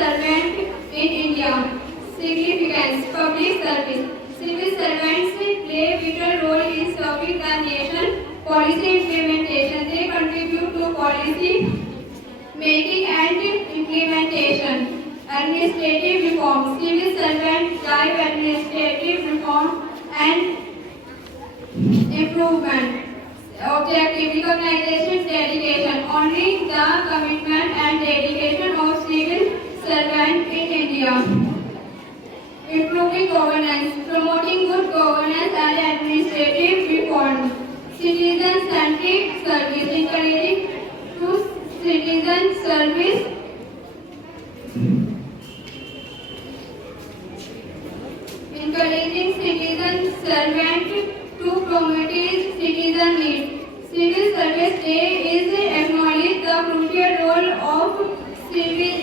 servant in India. Significance: public service. Civil servants play a vital role in serving the nation. Policy implementation: they contribute to policy making and implementation. Administrative reform: civil servants drive administrative reform and improvement. Objective: recognition, dedication, honoring the commitment and dedication of civil servants in India. Improving governance: promoting good governance and administrative reform. Citizen-centric service: encouraging to citizen service. Encouraging citizen servant to promote citizen needs. Civil Service Day is acknowledge the crucial role of civil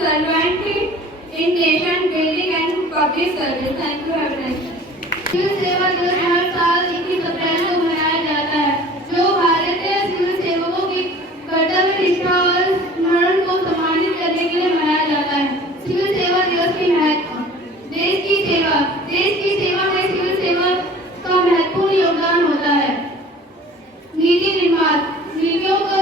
servant in nation building and public service. Thank you, everyone. Civil सेवा दिवस हर साल 21 अप्रैल को मनाया जाता है, जो भारतीय civil सेवकों की कर्तव्य निष्ठा और स्मरण को सम्मानित करने के लिए मनाया जाता है। सिविल सेवा दिवस की महत्व: देश की सेवा में सिविल सेवा का महत्वपूर्ण योगदान होता है। नीति निर्माण: नीतियों के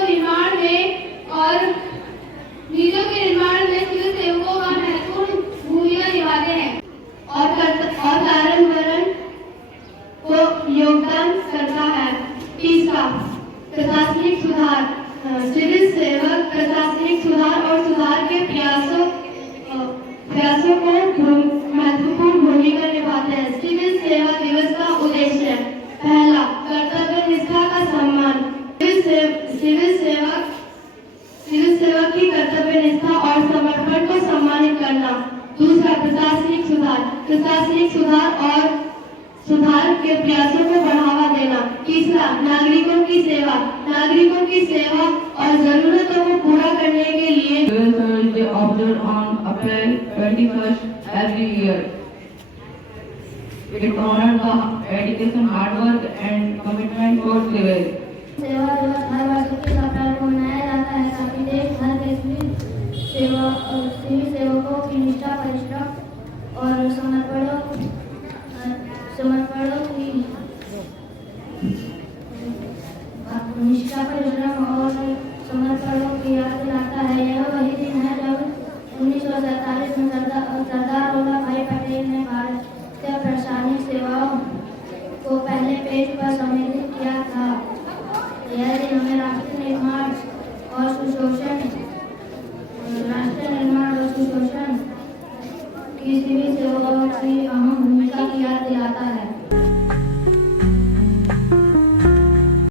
निर्माण में सिविल सेवकों का महत्वपूर्ण भूमिका निभाते हैं और कार्यान्वयन को योगदान करता है। तीसरा, प्रशासनिक सुधार: सिविल सेवक प्रशासनिक सुधार और सुधार के प्रयासों को महत्वपूर्ण भूमिका निभाते हैं। सिविल सेवा दिवस का उद्देश्य: पहला, कर्तव्य निष्ठा का सम्मान: सिविल सेवक की कर्तव्य निष्ठा और समर्पण को सम्मानित करना। दूसरा, प्रशासनिक सुधार और सुधार के प्रयासों को बढ़ावा देना। तीसरा, नागरिकों की सेवा और जरूरतों को पूरा करने के लिए Civil Service Day observed on April 21st every year. It honors the dedication, hard work and commitment for civil. सेवा दिवस हर वर्ष 21 अप्रैल को मनाया जाता है ताकि देश भर के सिविल सेवकों की निष्ठा, परिश्रम और समर्पणों की याद दिलाता है। यह वही दिन है जब 1947 में सरदार वल्लभ भाई पटेल ने भारतीय प्रशासनिक सेवाओं को पहले पेज पर सम्मिलित किया था। यह दिन हमें राष्ट्र निर्माण और सुशासन की सिविल सेवाओं की अहम भूमिका की याद दिलाता है।